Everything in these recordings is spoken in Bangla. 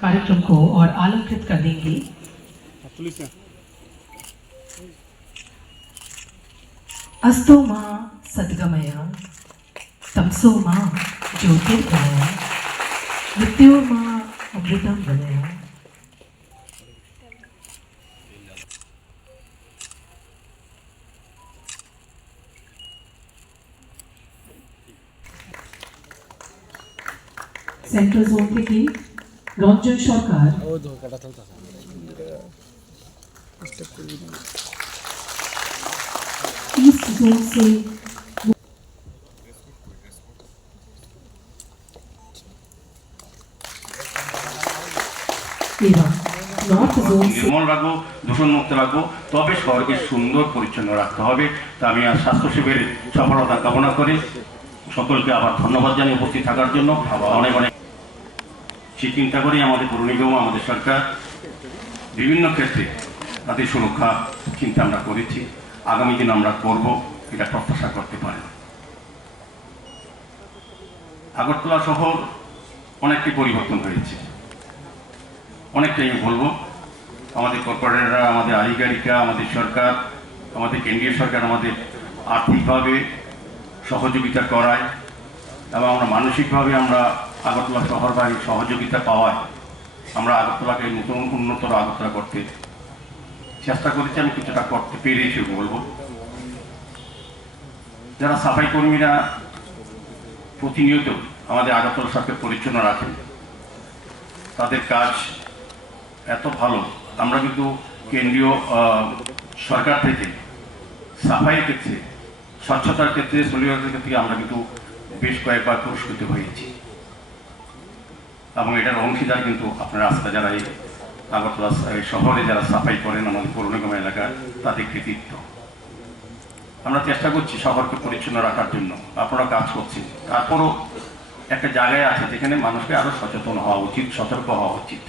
कार्यक्रम को और आलोकित कर देंगे। अस्तो मां सद्गमय तमसो मां ज्योतिर्गमय मृत्यो मां अमृतम गमय। सेंट्रल जोन থেকে রঞ্জন সরকার, ईस्ट जोन से एवं नॉर्थ जोन से निर्मल রাখবো, দূষণ মুক্ত রাখবো, তবে শহরকে সুন্দর পরিচ্ছন্ন রাখতে হবে। তা আমি আর স্বাস্থ্য শিবিরের সফলতা কামনা করি। সকলকে আবার ধন্যবাদ জানিয়ে উপস্থিত থাকার জন্য। অনেক অনেক চিন্তা করি আমাদের পৌর নিগম, আমাদের সরকার বিভিন্ন ক্ষেত্রে তাদের সুরক্ষা চিন্তা আমরা করেছি, আগামী দিন আমরা করব, এটা প্রত্যাশা করতে পারেন। আগরতলা শহর অনেকটি পরিবর্তন হয়েছে, অনেকটাই আমি বলবো। আমাদের কর্পোরেটররা, আমাদের আধিকারিকরা, আমাদের সরকার, আমাদের কেন্দ্রীয় সরকার আমাদের আর্থিকভাবে সহযোগিতা করায় এবং আমরা মানসিকভাবে আমরা আগরতলা শহরবাসীর সহযোগিতা পাওয়ায় আমরা আগরতলাকে নতুন উন্নতর আগরতলা করতে চেষ্টা করেছি। আমি কিছুটা করতে পেরেছি বলবো। যারা সাফাই কর্মীরা প্রতিনিয়ত আমাদের আগরতলা শহরকে পরিচ্ছন্ন রাখেন, তাদের কাজ এত ভালো। আমরা কিন্তু কেন্দ্রীয় সরকার থেকে সাফাইয়ের ক্ষেত্রে, স্বচ্ছতার ক্ষেত্রে, সলিডারিটির ক্ষেত্রে আমরা কিন্তু বেশ কয়েকবার পুরস্কৃত হয়েছি এবং এটার অংশীদার কিন্তু আপনার রাস্তা যারা এই আগরতলা শহরে যারা সাফাই করেন আমাদের পৌর নিগম এলাকার, তাদের কৃতিত্ব। আমরা চেষ্টা করছি শহরকে পরিচ্ছন্ন রাখার জন্য, আপনারা কাজ করছেন। তারপরও একটা জায়গায় আছে যেখানে মানুষকে আরও সচেতন হওয়া উচিত, সতর্ক হওয়া উচিত।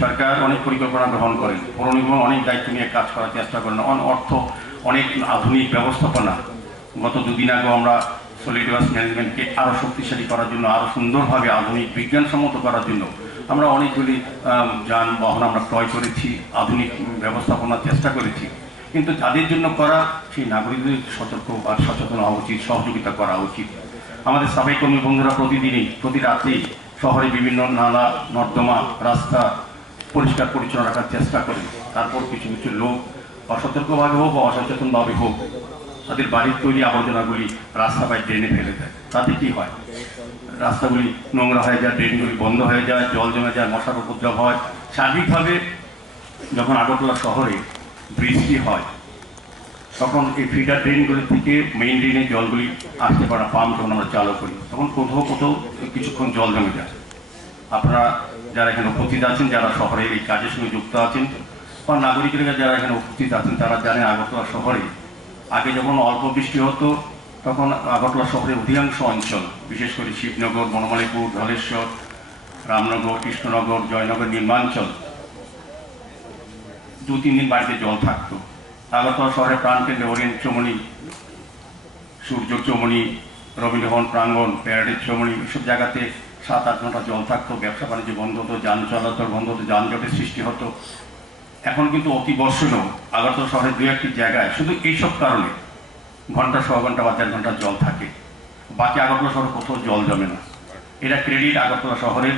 সরকার অনেক পরিকল্পনা গ্রহণ করেন, পৌর নিগম অনেক দায়িত্ব নিয়ে কাজ করার চেষ্টা করেন, অর্থ, অনেক আধুনিক ব্যবস্থাপনা। গত দুদিন আগেও আমরা সলিড ওয়েস্ট ম্যানেজমেন্টকে আরও শক্তিশালী করার জন্য, আরও সুন্দরভাবে আধুনিক বিজ্ঞানসম্মত করার জন্য আমরা অনেকগুলি যানবাহন আমরা ক্রয় করেছি, আধুনিক ব্যবস্থাপনার চেষ্টা করেছি। কিন্তু যাদের জন্য করা, সেই নাগরিকদের সতর্ক আর সচেতন হওয়া উচিত, সহযোগিতা করা উচিত। আমাদের সাফাই কর্মী বন্ধুরা প্রতিদিনই, প্রতি রাত্রেই শহরে বিভিন্ন নালা, নর্দমা, রাস্তা পরিষ্কার পরিচ্ছন্ন রাখার চেষ্টা করেন। তারপর কিছু কিছু লোক অসতর্কভাবে হোক বা অসচেতনভাবে হোক তাদের বাড়ির তৈরি আবর্জনাগুলি রাস্তা বা ড্রেনে ফেলে দেয়। তাতে কি হয়? রাস্তাগুলি নোংরা হয়ে যায়, ড্রেনগুলি বন্ধ হয়ে যায়, জল জমে যায়, মশার উপদ্রব হয়। সার্বিকভাবে যখন আগরতলা শহরে বৃষ্টি হয় তখন এই ফিডার ড্রেনগুলি থেকে মেইন ড্রেনের জলগুলি আসতে পারা পাম্প যখন আমরা চালু করি তখন কোথাও কোথাও কিছুক্ষণ জল জমে যায়। আপনারা যারা এখানে উপস্থিত আছেন, যারা শহরের এই কাজের সঙ্গে যুক্ত আছেন বা নাগরিকরা যারা এখানে উপস্থিত আছেন, তারা জানেন আগরতলা শহরে আগে যখন অল্প বৃষ্টি হতো তখন আগরতলা শহরের অধিকাংশ অঞ্চল, বিশেষ করে শিবনগর, বনমালীপুর, ধলেশ্বর, রামনগর, কৃষ্ণনগর, জয়নগর, নির্মাঞ্চল 2-3 দিন বাড়িতে জল থাকতো। আগরতলা শহরের প্রাণকেন্দ্রে ওরিয়েন্ট চৌমনি, সূর্য চৌমনি, রবীন্দ্রভবন প্রাঙ্গণ, প্যারাডের চৌমনি, এসব জায়গাতে 7-8 ঘন্টা জল থাকতো। ব্যবসা বাণিজ্য বন্ধ হতো, যান চলাচল বন্ধ হতো, যানজটের সৃষ্টি হতো। এখন কিন্তু অতি বর্ষণও আগরতলা শহরের 2-1টি জায়গায় শুধু এইসব কারণে ঘন্টা, 1.5 ঘন্টা বা 4 ঘন্টা জল থাকে। বাকি আগরতলা শহরে কোথাও জল জমে না। এটা ক্রেডিট আগরতলা শহরের,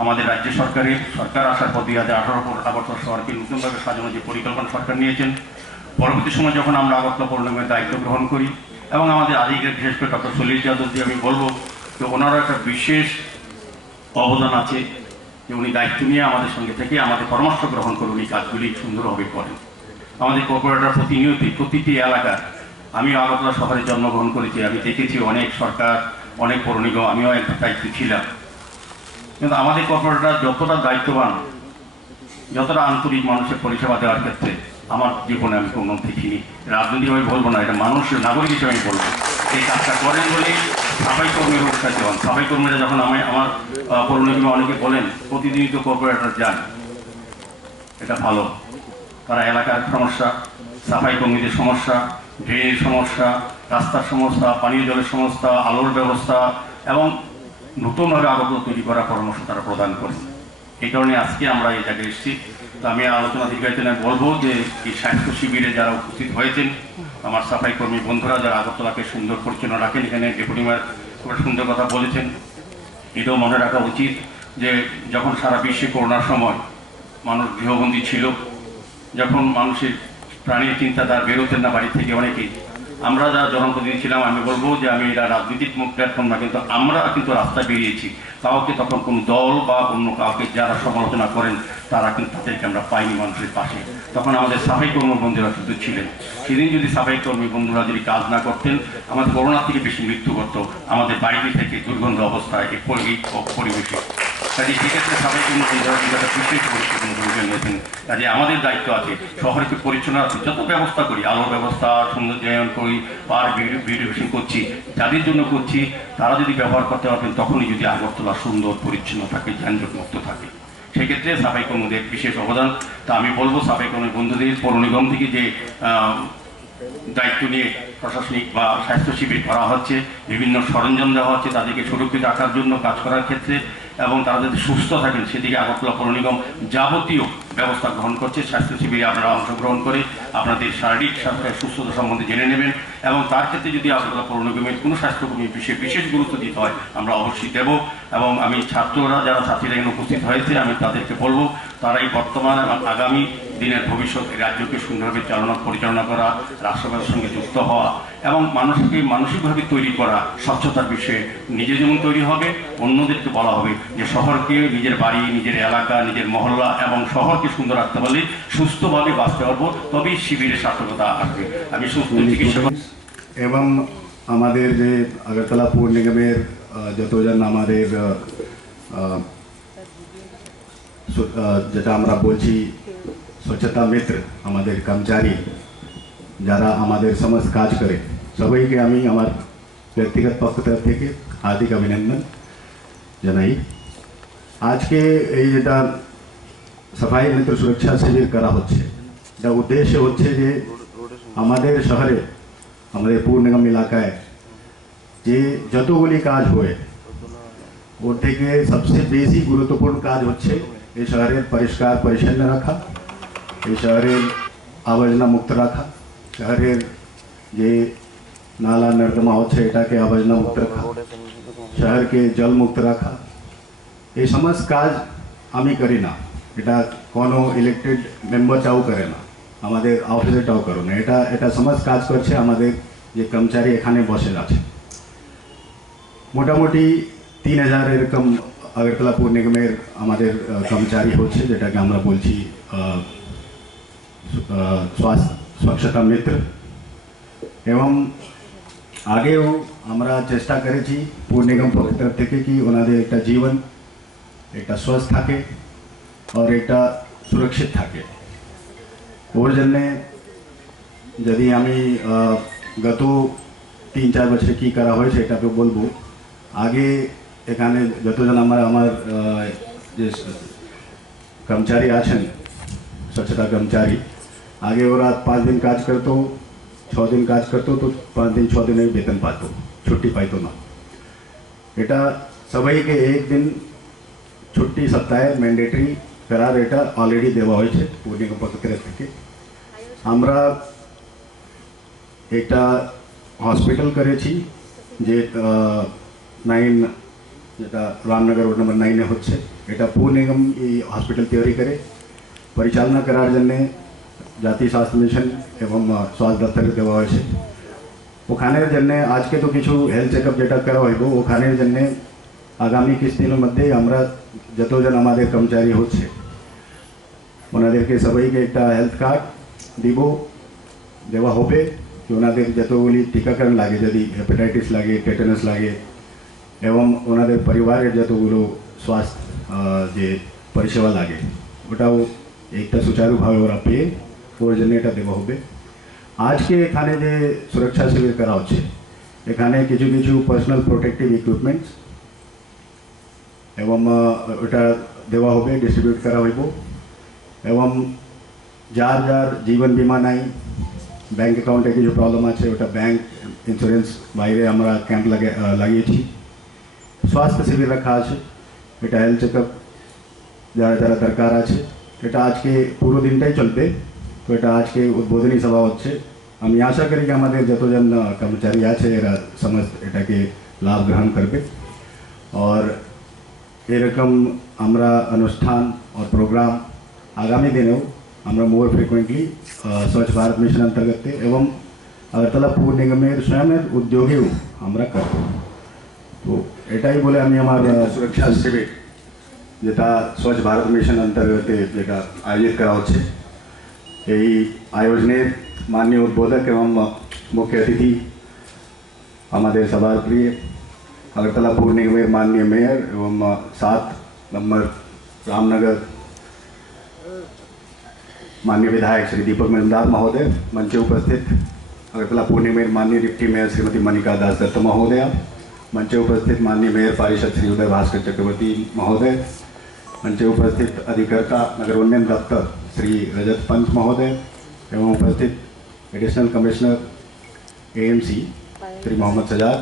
আমাদের রাজ্য সরকারের। সরকার আসার পর 2018 পর আগরতলা শহরকে নতুনভাবে সাজানোর যে পরিকল্পনা সরকার নিয়েছেন, পরবর্তী সময় যখন আমরা আগরতলা পৌর নিগমের দায়িত্ব গ্রহণ করি এবং আমাদের আধিকারিক বিশেষ করে ডক্টর সলিল যাদবজি, আমি বলবো যে ওনারও একটা বিশেষ অবদান আছে যে উনি দায়িত্ব নিয়ে আমাদের সঙ্গে থেকে আমাদের পরামর্শ গ্রহণ করে উনি কাজগুলি সুন্দরভাবে করেন। আমাদের কর্পোরেটর প্রতিনিয়তই প্রতিটি এলাকার, আমিও আগরতলা শহরে জন্মগ্রহণ করেছি, আমি দেখেছি অনেক সরকার, অনেক পৌর নিগম, আমিও একটা দায়িত্বে ছিলাম। কিন্তু আমাদের কর্পোরেটর যতটা দায়িত্ববান, যতটা আন্তরিক মানুষের পরিষেবা দেওয়ার ক্ষেত্রে আমার জীবনে আমি কোনো দেখিনি। রাজনৈতিক আমি বলবো না, এটা মানুষের নাগরিক হিসেবে আমি বলবো। এই কাজটা করেন বলেই সাফাই কর্মীর উৎসাহিত হন। সাফাই কর্মীরা যখন আমার পৌর নিগমে অনেকে বলেন প্রতিদিনই তো কর্পোরেটর যান, এটা ভালো। তারা এলাকার সমস্যা, সাফাই কর্মীদের সমস্যা, ড্রেনের সমস্যা, রাস্তার সমস্যা, পানীয় জলের সমস্যা, আলোর ব্যবস্থা এবং নতুনভাবে আগরতলা তৈরি করার পরামর্শ তারা প্রদান করেন। এই কারণে আজকে আমরা এই জায়গায় এসেছি। তো আমি আলোচনা দীর্ঘায়িত না বলবো যে এই স্বাস্থ্য শিবিরে যারা উপস্থিত হয়েছেন, আমার সাফাই কর্মী বন্ধুরা যারা আগরতলাকে সুন্দর পরিচ্ছন্ন রাখেন, এখানে ডেপুটি মেয়র খুব সুন্দর কথা বলেছেন। এটাও মনে রাখা উচিত যে যখন সারা বিশ্বে করোনার সময় মানুষ গৃহবন্দী ছিল, যখন মানুষের প্রাণীর চিন্তাধারা বেরোতেন না বাড়ি থেকে অনেকেই, আমরা যারা জনপ্রতিনিধি ছিলাম, আমি বলবো যে আমি এটা রাজনীতির মুখ প্ল্যাটফর্ম না, কিন্তু আমরা কিন্তু রাস্তায় বেরিয়েছি। কাউকে তখন কোনো দল বা অন্য কাউকে যারা সমালোচনা করেন তারা কিন্তু তাদেরকে আমরা পাইনি মানুষের পাশে। তখন আমাদের সাফাই কর্মী বন্ধুরা কিন্তু ছিলেন। সেদিন যদি সাফাই কর্মী বন্ধুরা যদি কাজ না করতেন, আমাদের করোনা থেকে বেশি মৃত্যু ঘটতো আমাদের বাইরে থেকে দুর্গন্ধ অবস্থায় এই পরিবেশে। কাজে সেক্ষেত্রে সাফাই কর্মী বন্ধুরা কিন্তু একটা বিশেষ গুরুত্বপূর্ণ ভূমিকা নিয়েছেন। কাজে আমাদের দায়িত্ব আছে শহরকে পরিচ্ছন্ন রাখতে, যত ব্যবস্থা করি, আলোর ব্যবস্থা, সৌন্দর্যায়ন করি, পার্ক বিউটিফিকেশন করছি, যাদের জন্য করছি তারা যদি ব্যবহার করতে পারবেন, তখনই যদি আগরতলা সুন্দর পরিচ্ছন্ন থাকে, যানজট মুক্ত থাকে। সেক্ষেত্রে সাফাই কর্মীদের বিশেষ অবদান। তা আমি বলবো সাফাই কর্মী বন্ধুদের পৌর নিগম থেকে যে দায়িত্ব নিয়ে প্রশাসনিক বা স্বাস্থ্য শিবির করা হচ্ছে, বিভিন্ন সরঞ্জাম দেওয়া হচ্ছে তাদেরকে সুরক্ষিত রাখার জন্য কাজ করার ক্ষেত্রে, এবং তারা যদি সুস্থ থাকেন সেদিকে আগরতলা পৌর নিগম যাবতীয় ব্যবস্থা গ্রহণ করছে। স্বাস্থ্য শিবিরে আপনারা অংশগ্রহণ করে আপনাদের শারীরিক সুস্থতা সম্বন্ধে জেনে নেবেন, এবং তার ক্ষেত্রে যদি আগরতলা পৌর নিগমের কোনো স্বাস্থ্যকর্মীর বিষয়ে বিশেষ গুরুত্ব দিতে হয় আমরা অবশ্যই দেব। এবং আমি ছাত্ররা যারা ছাত্রীরা এখানে উপস্থিত হয়েছে আমি তাদেরকে বলবো তারা এই বর্তমান এবং আগামী দিনের ভবিষ্যৎ রাজ্যকে সুন্দরভাবে পরিচালনা করা, রাষ্ট্রবাদের সঙ্গে যুক্ত হওয়া এবং মানুষকে মানসিকভাবে তৈরি করা, স্বচ্ছতার বিষয়ে নিজে যেমন তৈরি হবে, অন্যদেরকে বলা হবে যে শহরকে নিজের বাড়ি, নিজের এলাকা, নিজের মহল্লা এবং শহরকে সুন্দর রাখতে পারলে সুস্থভাবে বাঁচতে পারবো, তবেই শিবিরের সার্থকতা আসবে। আমি সুস্থ চিকিৎসা এবং আমাদের যে আগরতলা পৌর নিগমের যতজন আমাদের যেটা আমরা বলছি স্বচ্ছতা মিত্র, আমাদের কর্মচারী যারা আমাদের সমস্ত কাজ করে, সবাইকে আমি আমার ব্যক্তিগত পক্ষ থেকে হার্দিক অভিনন্দন জানাই। আজকে এই যেটা সাফাই মিত্র সুরক্ষা শিবির করা হচ্ছে, এটা উদ্দেশ্য হচ্ছে যে আমাদের শহরে, আমাদের পৌর নিগম এলাকায় যে যতগুলি কাজ হয় ওর থেকে সবচেয়ে বেশি গুরুত্বপূর্ণ কাজ হচ্ছে এই শহরের পরিষ্কার পরিচ্ছন্ন রাখা, এই শহরের আবর্জনা মুক্ত রাখা, শহরের যে নালা নর্দমা হচ্ছে এটাকে আবর্জনা মুক্ত রাখা, শহরকে জল মুক্ত রাখা। এই সমস্ত কাজ আমি করি না, এটা কোনো ইলেক্টেড মেম্বারটাও করে না, আমাদের অফিসারটাও করো না, এটা সমস্ত কাজ করছে আমাদের যে কর্মচারী এখানে বসে আছে। মোটামুটি 3000 এরকম আগরতলা পৌর নিগমের আমাদের কর্মচারী হচ্ছে, যেটাকে আমরা বলছি স্বচ্ছতা মিত্র। এবং আগেও আমরা চেষ্টা করেছি পৌর নিগম তরফ থেকে কি ওনাদের একটা জীবন একটা স্वस्थ থাকে আর একটা সুরক্ষিত থাকে। ওর জন্যে যদি আমি গত 3-4 বছরে কী করা হয়েছে এটাকে বলবো। আগে এখানে যতজন আমার যে কর্মচারী আছেন, স্বচ্ছতা কর্মচারী, আগে ওরা 5 দিন কাজ করতো, 6 দিন কাজ করতো, তো 5 দিন 6 দিনের বেতন পাতো, ছুट्टी পাইতো না। এটা সবাইকে 1 দিন ছুट्टी সপ্তাহে ম্যান্ডেটরি করার এটা অলরেডি দেওয়া হয়েছে পৌর নিগম পক্ষ থেকে। আমরা একটা হসপিটাল করেছি যে 9 যেটা রামনগর রোড নম্বর 9-এ হচ্ছে, এটা পৌর নিগম এই হসপিটাল তৈরি করে পরিচালনা করার জন্যে জাতীয় স্বাস্থ্য মিশন এবং স্বাস্থ্য দপ্তরে দেওয়া হয়েছে। ওখানের জন্যে আজকে তো কিছু হেলথ চেকআপ যেটা করা হইব, ওখানের জন্যে আগামী কিছু দিনের মধ্যেই আমরা যতজন আমাদের কর্মচারী হচ্ছে ওনাদেরকে সবাইকে একটা হেলথ কার্ড দেওয়া হবে, যে ওনাদের যতগুলি টিকাকরণ লাগে, যদি হেপাটাইটিস লাগে, টেটানাস লাগে, এবং ওনাদের পরিবারের যতগুলো স্বাস্থ্য যে পরিষেবা লাগে ওটাও একটা সুচারুভাবে ওরা পেয়ে ওর জন্য এটা দেওয়া হবে। আজকে এখানে যে সুরক্ষা শিবির করা হচ্ছে, এখানে কিছু কিছু পার্সোনাল প্রোটেক্টিভ ইকুইপমেন্টস এবং ওটা দেওয়া হবে, ডিস্ট্রিবিউট করা হইব। এবং যার যার জীবন বিমা নাই, ব্যাঙ্ক অ্যাকাউন্টে কিছু প্রবলেম আছে, ওটা ব্যাঙ্ক ইন্স্যুরেন্স বাইরে আমরা ক্যাম্প লাগিয়েছি। স্বাস্থ্য শিবির রাখা আছে, এটা হেলথ চেকআপ যারা যারা দরকার আছে, এটা আজকে পুরো দিনটাই চলবে। তো এটা আজকে উদ্বোধনী সভা হচ্ছে। আমি আশা করি যে আমাদের যতজন কর্মচারী আছে এরা সমস্ত এটাকে লাভ গ্রহণ করবে। और এরকম আমরা অনুষ্ঠান और प्रोग्राम आगामी दिनों আমরা मोर फ्रिक्वेंटली स्वच्छ भारत मिशन अंतर्गत एवं আগরতলা পৌর নিগমের স্বয়ংের উদ্যোগেও আমরা করব। তো এটাই বলে আমি আমার সুরক্ষা শিবির যেটা স্বচ্ছ ভারত মিশন অন্তর্গত যেটা আয়োজিত করা হচ্ছে, এই আয়োজনের মাননীয় উদ্বোধক এবং মুখ্য অতিথি আমাদের সবার প্রিয় আগরতলা পৌর নিগমের माननीय मेयर एवं 7 नंबर रामनगर माननीय विधायक श्री दीपक मजूमदार महोदय, मंच उपस्थित अगरतला पौर निगमेर माननीय डिप्टी मेयर श्रीमती मनिका दास दत्त महोदया, मंच उपस्थित माननीय मेयर पारिषद श्री उदय भास्कर चक्रवर्ती महोदय, मंच उपस्थित अधिकर्ता नगर उन्नयन दफ्तर श्री रजत पंच महोदय एवं उपस्थित additional commissioner AMC Shri Mohammad Sajjad,